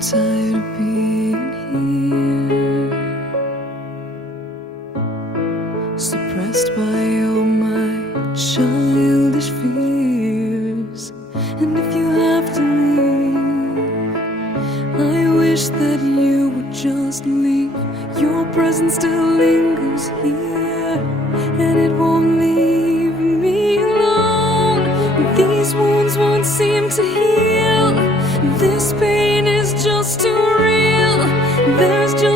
tired of being here, suppressed by all my childish fears. And if you have to leave, I wish that you would just leave. Your presence still lingers here, and it won't leave me alone. These wounds won't seem to heal. This pain is just too real. There's just